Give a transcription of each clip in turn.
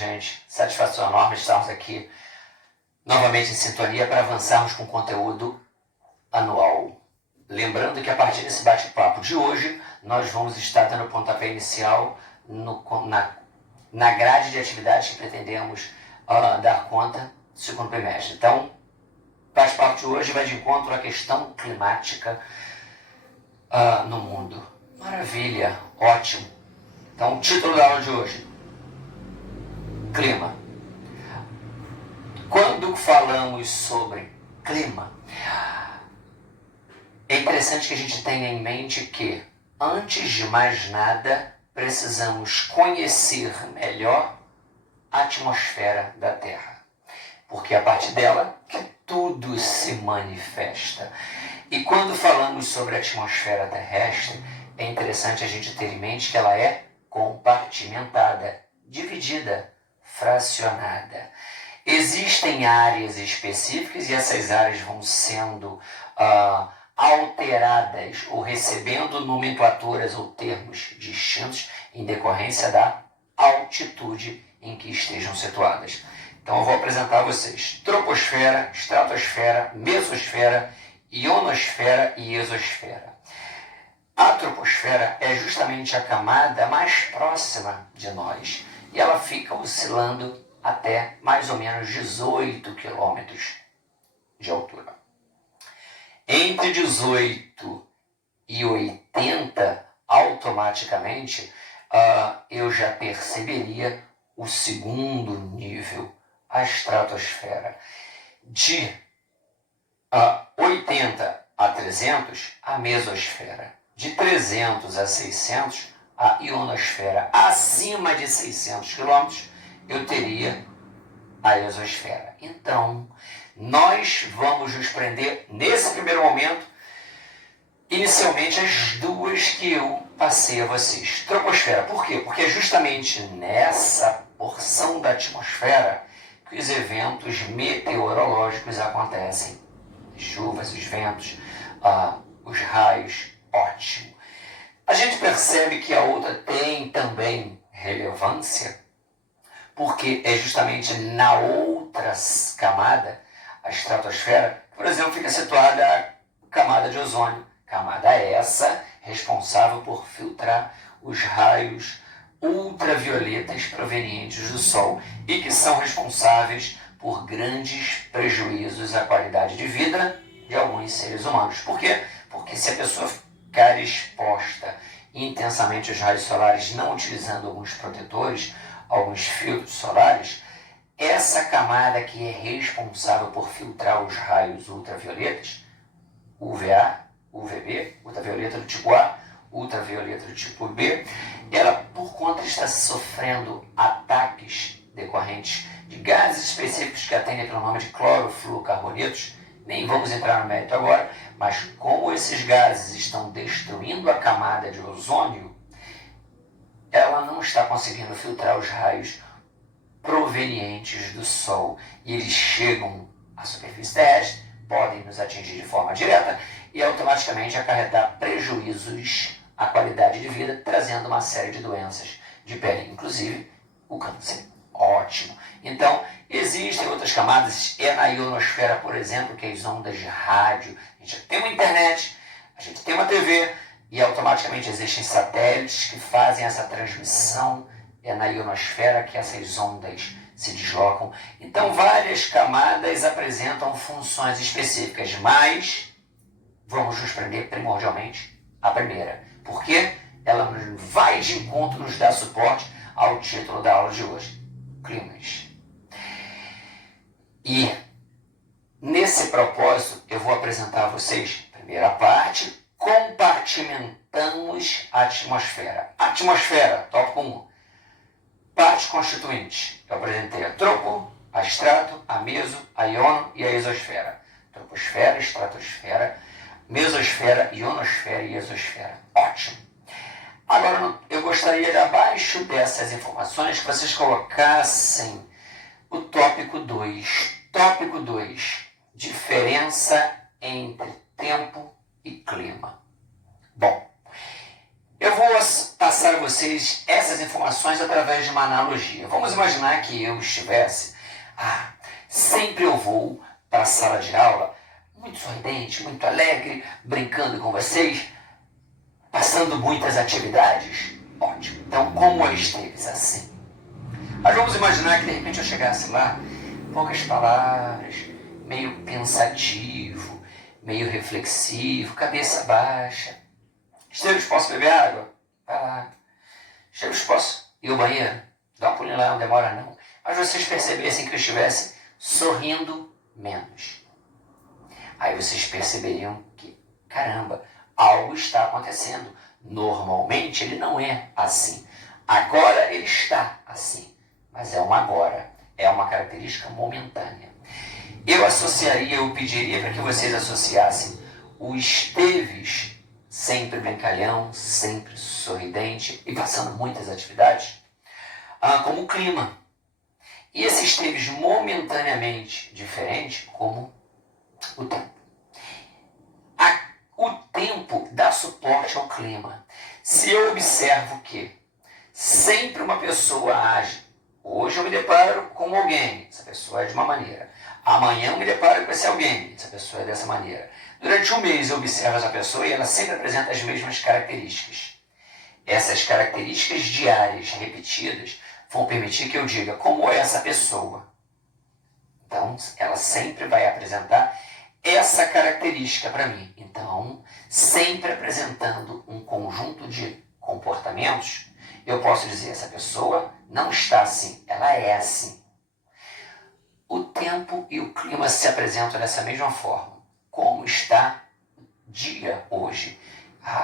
gente. Satisfação enorme estarmos aqui novamente em sintonia para avançarmos com conteúdo anual. Lembrando que a partir desse bate-papo de hoje, nós vamos estar dando pontapé inicial na grade de atividades que pretendemos dar conta do segundo bimestre. Então, o bate-papo de hoje vai de encontro à questão climática no mundo. Maravilha, ótimo. Então, o título da aula de hoje: clima. Quando falamos sobre clima, é interessante que a gente tenha em mente que, antes de mais nada, precisamos conhecer melhor a atmosfera da Terra, porque é a partir dela que tudo se manifesta. E quando falamos sobre a atmosfera terrestre, é interessante a gente ter em mente que ela é compartimentada, dividida, fracionada. Existem áreas específicas e essas áreas vão sendo alteradas ou recebendo nomenclaturas ou termos distintos em decorrência da altitude em que estejam situadas. Então eu vou apresentar a vocês troposfera, estratosfera, mesosfera, ionosfera e exosfera. A troposfera é justamente a camada mais próxima de nós e ela fica oscilando até mais ou menos 18 quilômetros de altura. Entre 18 e 80, automaticamente, eu já perceberia o segundo nível, a estratosfera. De 80 a 300, a mesosfera. De 300 a 600, a ionosfera. Acima de 600 quilômetros, eu teria a exosfera. Então, nós vamos nos prender, nesse primeiro momento, inicialmente as duas que eu passei a vocês. Troposfera, por quê? Porque é justamente nessa porção da atmosfera que os eventos meteorológicos acontecem. As chuvas, os ventos, os raios, ótimo. A gente percebe que a outra tem também relevância, porque é justamente na outra camada, a estratosfera, por exemplo, fica situada a camada de ozônio. Camada essa responsável por filtrar os raios ultravioletas provenientes do Sol e que são responsáveis por grandes prejuízos à qualidade de vida de alguns seres humanos. Por quê? Porque se a pessoa ficar exposta intensamente aos raios solares, não utilizando alguns protetores, alguns filtros solares, essa camada que é responsável por filtrar os raios ultravioletas, UVA, UVB, ultravioleta do tipo A, ultravioleta do tipo B, ela, por conta de estar sofrendo ataques decorrentes de gases específicos que atendem pelo nome de clorofluorcarbonetos, nem vamos entrar no mérito agora, mas como esses gases estão destruindo a camada de ozônio, ela não está conseguindo filtrar os raios provenientes do Sol. E eles chegam à superfície terrestre, podem nos atingir de forma direta e automaticamente acarretar prejuízos à qualidade de vida, trazendo uma série de doenças de pele, inclusive o câncer. Ótimo. Então, existem outras camadas, na ionosfera, por exemplo, que é as ondas de rádio. A gente tem uma internet, a gente tem uma TV e automaticamente existem satélites que fazem essa transmissão. É na ionosfera que essas ondas se deslocam. Então, várias camadas apresentam funções específicas, mas vamos nos prender primordialmente à primeira, porque ela vai de encontro, nos dá suporte ao título da aula de hoje: climas. E nesse propósito eu vou apresentar a vocês, primeira parte, compartimentamos a atmosfera. Atmosfera, tópico 1. Partes constituintes. Eu apresentei a tropo, a estrato, a meso, a iono e a exosfera. Troposfera, estratosfera, mesosfera, ionosfera e exosfera. Ótimo. Agora, eu gostaria de, abaixo dessas informações, que vocês colocassem o tópico 2. Tópico 2. Diferença entre tempo e clima. Bom, eu vou passar passar a vocês essas informações através de uma analogia. Vamos imaginar que eu estivesse, sempre eu vou para a sala de aula, muito sorridente, muito alegre, brincando com vocês, passando muitas atividades. Ótimo. Então, como eu esteves assim? Mas vamos imaginar que de repente eu chegasse lá, poucas palavras, meio pensativo, meio reflexivo, cabeça baixa. Esteves, posso beber água? Vai lá. Esteves, posso ir ao banheiro? Dá um pulinho lá, não demora não. Mas vocês percebessem que eu estivesse sorrindo menos. Aí vocês perceberiam que, caramba, algo está acontecendo. Normalmente ele não é assim. Agora ele está assim. Mas é um agora. É uma característica momentânea. Eu pediria para que vocês associassem o Esteves, sempre brincalhão, sempre sorridente e passando muitas atividades, como clima. E esse Esteves momentaneamente diferente como o tempo. O tempo dá suporte ao clima. Se eu observo que sempre uma pessoa age, hoje eu me deparo com alguém, essa pessoa é de uma maneira. Amanhã eu me deparo com esse alguém, essa pessoa é dessa maneira. Durante um mês eu observo essa pessoa e ela sempre apresenta as mesmas características. Essas características diárias, repetidas, vão permitir que eu diga como é essa pessoa. Então, ela sempre vai apresentar essa característica para mim. Então, sempre apresentando um conjunto de comportamentos, eu posso dizer, essa pessoa não está assim, ela é assim. O tempo e o clima se apresentam dessa mesma forma. Como está o dia hoje?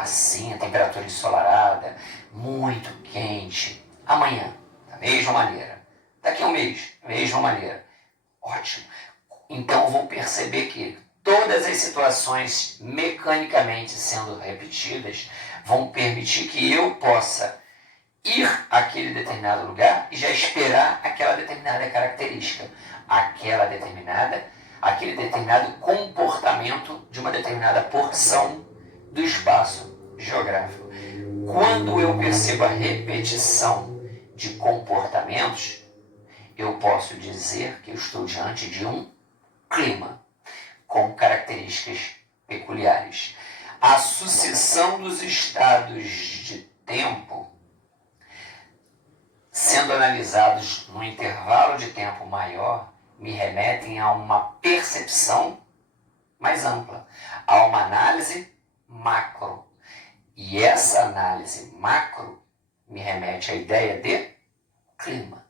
Sim, a temperatura ensolarada, muito quente. Amanhã, da mesma maneira. Daqui a um mês, da mesma maneira. Ótimo. Então eu vou perceber que todas as situações mecanicamente sendo repetidas vão permitir que eu possa ir àquele determinado lugar e já esperar aquela determinada característica, aquele determinado comportamento de uma determinada porção do espaço geográfico. Quando eu percebo a repetição de comportamentos, eu posso dizer que eu estou diante de um clima com características peculiares. A sucessão dos estados de tempo, sendo analisados num intervalo de tempo maior, me remetem a uma percepção mais ampla, a uma análise macro. E essa análise macro me remete à ideia de clima.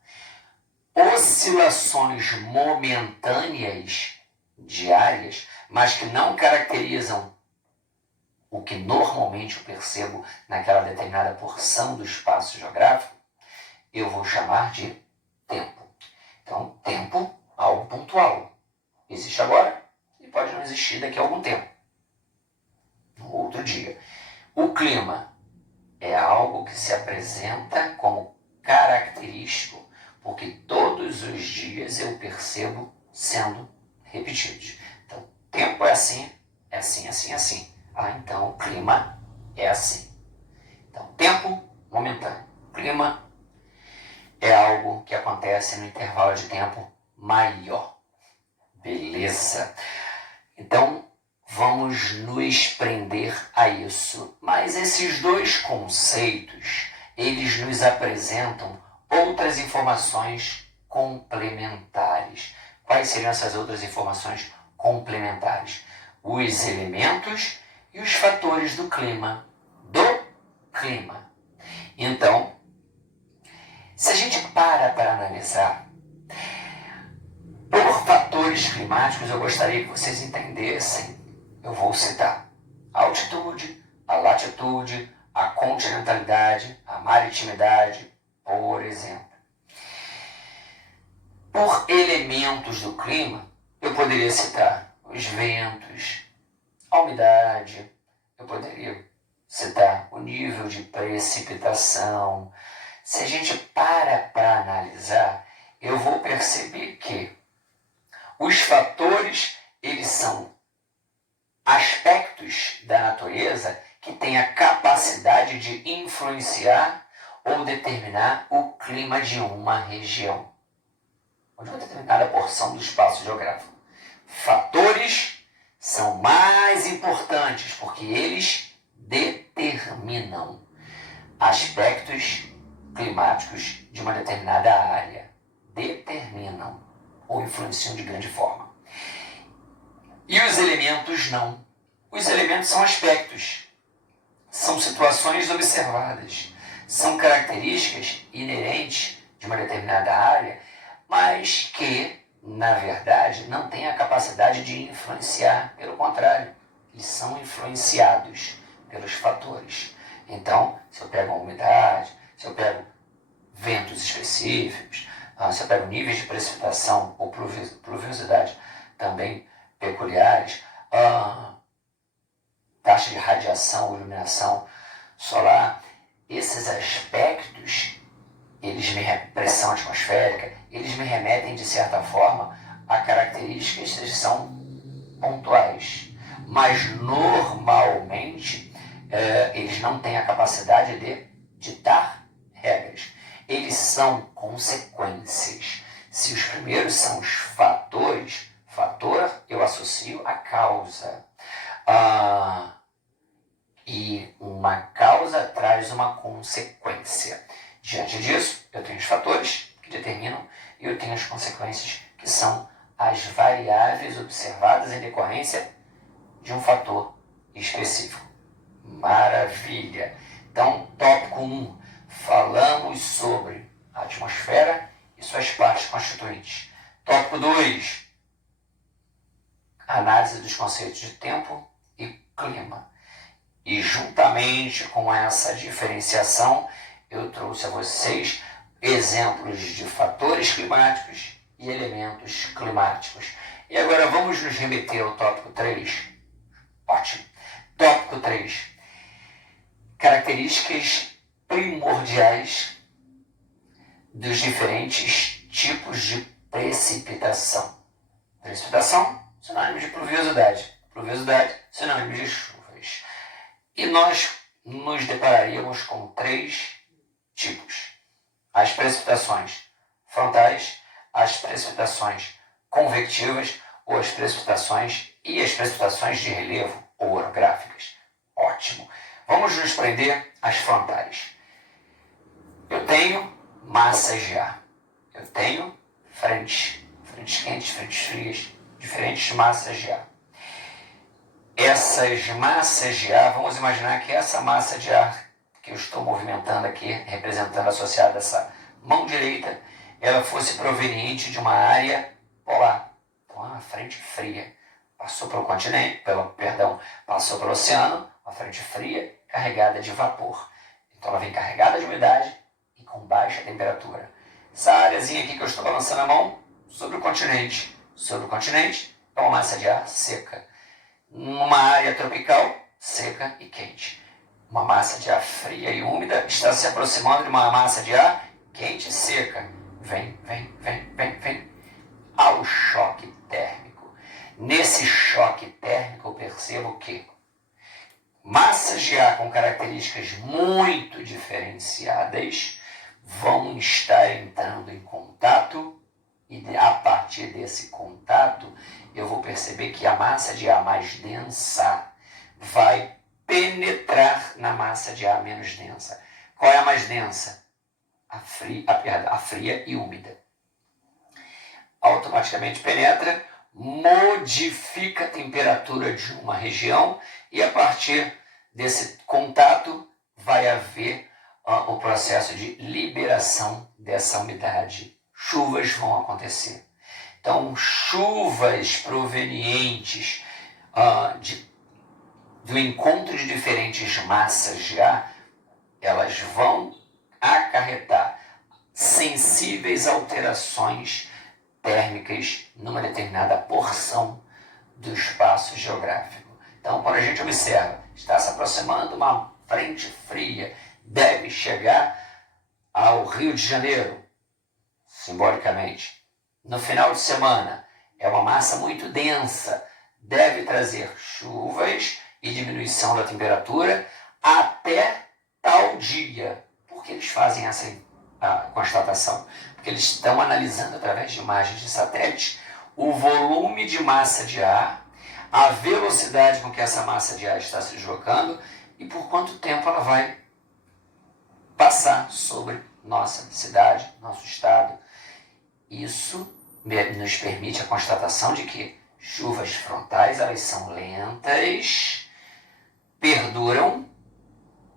Oscilações momentâneas diárias, mas que não caracterizam o que normalmente eu percebo naquela determinada porção do espaço geográfico, eu vou chamar de tempo. Então, tempo, algo pontual. Existe agora e pode não existir daqui a algum tempo, no outro dia. O clima é algo que se apresenta como característico, porque todos os dias eu percebo sendo repetidos. Então, tempo é assim, assim, assim, assim. Então o clima é assim. Então, tempo momentâneo. Clima é algo que acontece no intervalo de tempo maior. Beleza? Então, vamos nos prender a isso. Mas esses dois conceitos, eles nos apresentam outras informações complementares. Quais seriam essas outras informações complementares? Os elementos e os fatores do clima. Então, se a gente para analisar, por fatores climáticos, eu gostaria que vocês entendessem, eu vou citar a altitude, a latitude, a continentalidade, a maritimidade, por exemplo. Por elementos do clima, eu poderia citar os ventos, a umidade, eu poderia citar o nível de precipitação. Se a gente para analisar, eu vou perceber que os fatores, eles são aspectos da natureza que têm a capacidade de influenciar ou determinar o clima de uma região, ou de uma determinada porção do espaço geográfico. Fatores são mais importantes porque eles determinam aspectos climáticos de uma determinada área. Determinam ou influenciam de grande forma. E os elementos não. Os elementos são aspectos, são situações observadas, são características inerentes de uma determinada área, mas que, na verdade, não têm a capacidade de influenciar. Pelo contrário, eles são influenciados pelos fatores. Então, se eu pego a umidade, se eu pego ventos específicos, se eu pego níveis de precipitação ou pluviosidade também peculiares, taxa de radiação ou iluminação solar, esses aspectos, pressão atmosférica, eles me remetem, de certa forma, a características que são pontuais. Mas, normalmente, eles não têm a capacidade de ditar regras. Eles são consequências. Se os primeiros são os fatores, fator eu associo a causa. E uma causa traz uma consequência. Diante disso, eu tenho os fatores que determinam e eu tenho as consequências, que são as variáveis observadas em decorrência de um fator específico. Maravilha! Então, tópico 1, falamos sobre a atmosfera e suas partes constituintes. Tópico 2, análise dos conceitos de tempo e clima. E juntamente com essa diferenciação, eu trouxe a vocês exemplos de fatores climáticos e elementos climáticos. E agora vamos nos remeter ao tópico 3. Ótimo. Tópico 3. Características primordiais dos diferentes tipos de precipitação. Precipitação, sinônimo de pluviosidade. Pluviosidade, sinônimo de chuvas. E nós nos depararíamos com 3 tipos. As precipitações frontais, as precipitações convectivas ou as precipitações de relevo ou orográficas. Ótimo. Vamos nos prender às frontais. Eu tenho massas de ar. Eu tenho frentes quentes, frentes frias, diferentes massas de ar. Essas massas de ar, vamos imaginar que essa massa de ar que eu estou movimentando aqui, representando, associada a essa mão direita, ela fosse proveniente de uma área polar. Então, uma frente fria passou pelo continente, passou pelo oceano, uma frente fria carregada de vapor. Então, ela vem carregada de umidade e com baixa temperatura. Essa áreazinha aqui que eu estou balançando a mão, sobre o continente. Sobre o continente é uma massa de ar seca. Numa área tropical, seca e quente. Uma massa de ar fria e úmida está se aproximando de uma massa de ar quente e seca. Vem ao choque térmico. Nesse choque térmico eu percebo que massas de ar com características muito diferenciadas vão estar entrando em contato e a partir desse contato eu vou perceber que a massa de ar mais densa vai penetrar na massa de ar menos densa. Qual é a mais densa? A fria e úmida. Automaticamente penetra, modifica a temperatura de uma região e a partir desse contato vai haver o processo de liberação dessa umidade. Chuvas vão acontecer. Então, chuvas provenientes do encontro de diferentes massas de ar, elas vão acarretar sensíveis alterações térmicas numa determinada porção do espaço geográfico. Então, quando a gente observa, está se aproximando uma frente fria, deve chegar ao Rio de Janeiro, simbolicamente. No final de semana, é uma massa muito densa, deve trazer chuvas e diminuição da temperatura até tal dia. Por que eles fazem essa constatação? Porque eles estão analisando através de imagens de satélite o volume de massa de ar, a velocidade com que essa massa de ar está se deslocando e por quanto tempo ela vai passar sobre nossa cidade, nosso estado. Isso nos permite a constatação de que chuvas frontais, elas são lentas, perduram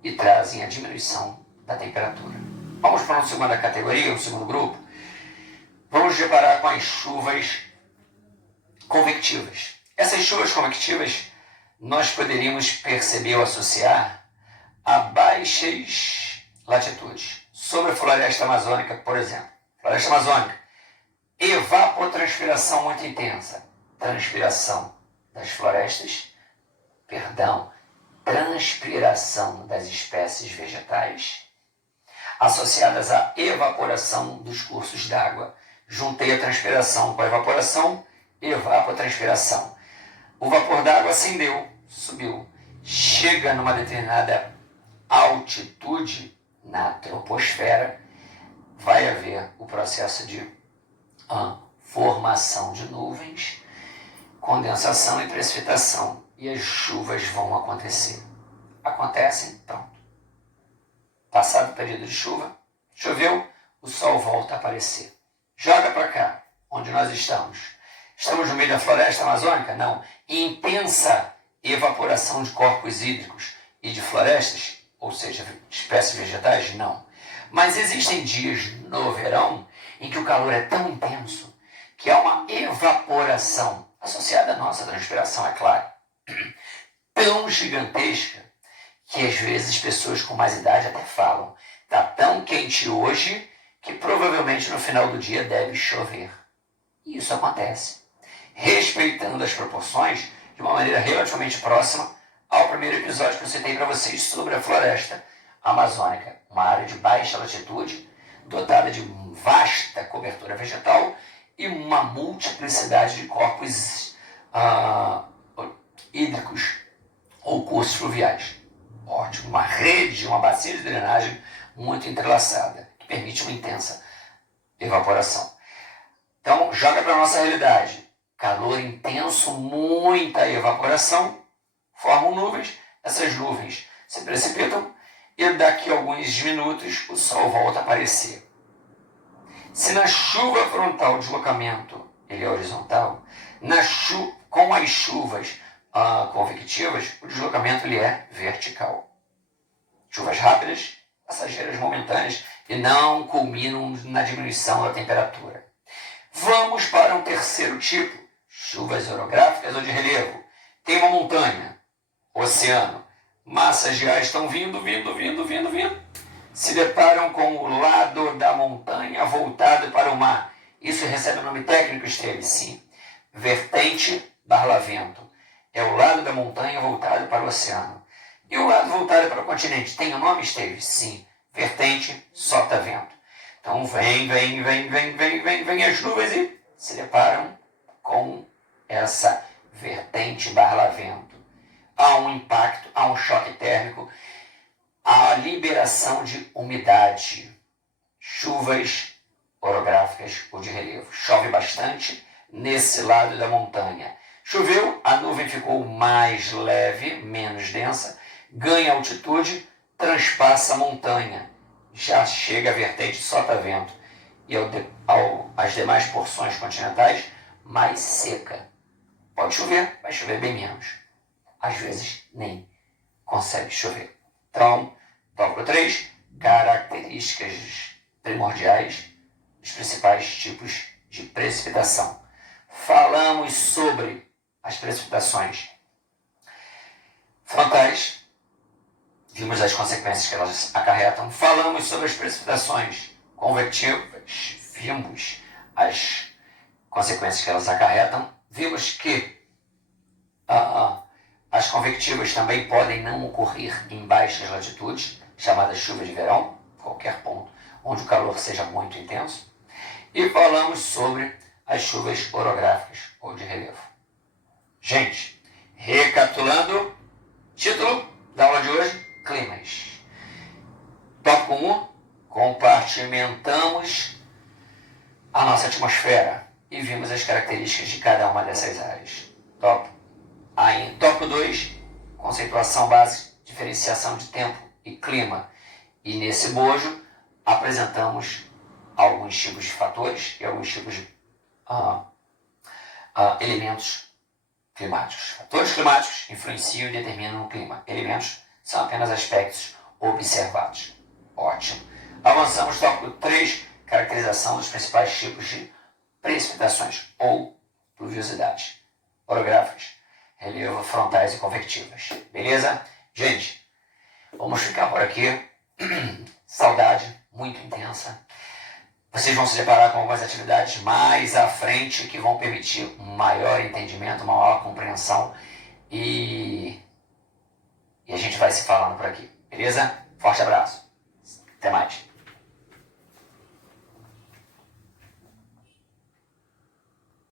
e trazem a diminuição da temperatura. Vamos para uma segunda categoria, um segundo grupo. Vamos deparar com as chuvas convectivas. Essas chuvas convectivas nós poderíamos perceber ou associar a baixas latitudes. Sobre a floresta amazônica, por exemplo. Floresta amazônica, evapotranspiração muito intensa. Transpiração das florestas, transpiração das espécies vegetais, associadas à evaporação dos cursos d'água. Juntei a transpiração com a evaporação, evapotranspiração. O vapor d'água ascendeu, subiu, chega numa determinada altitude na troposfera, vai haver o processo de formação de nuvens, condensação e precipitação, e as chuvas vão acontecer. Acontecem, pronto. Passado o período de chuva, choveu, o sol volta a aparecer. Joga para cá, onde nós estamos. Estamos no meio da floresta amazônica? Não. Intensa evaporação de corpos hídricos e de florestas, ou seja, espécies vegetais? Não. Mas existem dias no verão em que o calor é tão intenso que há uma evaporação, associada à nossa transpiração, é claro, tão gigantesca que às vezes pessoas com mais idade até falam: está tão quente hoje que provavelmente no final do dia deve chover. E isso acontece, respeitando as proporções de uma maneira relativamente próxima ao primeiro episódio que eu citei para vocês sobre a floresta amazônica, uma área de baixa latitude, dotada de vasta cobertura vegetal e uma multiplicidade de corpos hídricos ou cursos fluviais. Ótimo, uma rede, uma bacia de drenagem muito entrelaçada, que permite uma intensa evaporação. Então, joga para a nossa realidade. Calor intenso, muita evaporação, formam nuvens, essas nuvens se precipitam e daqui a alguns minutos o sol volta a aparecer. Se na chuva frontal o deslocamento ele é horizontal, com as chuvas convectivas, o deslocamento ele é vertical. Chuvas rápidas, passageiras, momentâneas e não culminam na diminuição da temperatura. Vamos para um terceiro tipo, chuvas orográficas ou de relevo. Tem uma montanha, oceano, massas de ar estão vindo, se deparam com o lado da montanha voltado para o mar. Isso recebe o nome técnico, Esteves? Sim. Vertente barlavento. É o lado da montanha voltado para o oceano. E o lado voltado para o continente tem o nome, Esteves? Sim. Vertente sotavento. Então vem as nuvens e se deparam com essa vertente barlavento. Há um impacto, há um choque térmico, há a liberação de umidade. Chuvas orográficas ou de relevo. Chove bastante nesse lado da montanha. Choveu, a nuvem ficou mais leve, menos densa, ganha altitude, transpassa a montanha. Já chega a vertente sotavento e as demais porções continentais mais seca. Pode chover, vai chover bem menos. Às vezes nem consegue chover. Então, tópico 3, características primordiais dos principais tipos de precipitação. Falamos sobre as precipitações frontais, vimos as consequências que elas acarretam. Falamos sobre as precipitações convectivas, vimos as consequências que elas acarretam. Vimos que as convectivas também podem não ocorrer em baixas latitudes, chamadas chuvas de verão, qualquer ponto onde o calor seja muito intenso. E falamos sobre as chuvas orográficas ou de relevo. Gente, recapitulando, título da aula de hoje, climas. Tópico 1, compartimentamos a nossa atmosfera e vimos as características de cada uma dessas áreas. Tópico 2, conceituação básica, diferenciação de tempo e clima. E nesse bojo apresentamos alguns tipos de fatores e alguns tipos de elementos climáticos. Fatores climáticos influenciam e determinam o clima. Elementos são apenas aspectos observados. Ótimo. Avançamos tópico 3, caracterização dos principais tipos de precipitações ou pluviosidade. Orográficas, relevo frontais e convectivas. Beleza? Gente, vamos ficar por aqui. Saudade muito intensa. Vocês vão se deparar com algumas atividades mais à frente que vão permitir um maior entendimento, uma maior compreensão e a gente vai se falando por aqui. Beleza? Forte abraço. Até mais.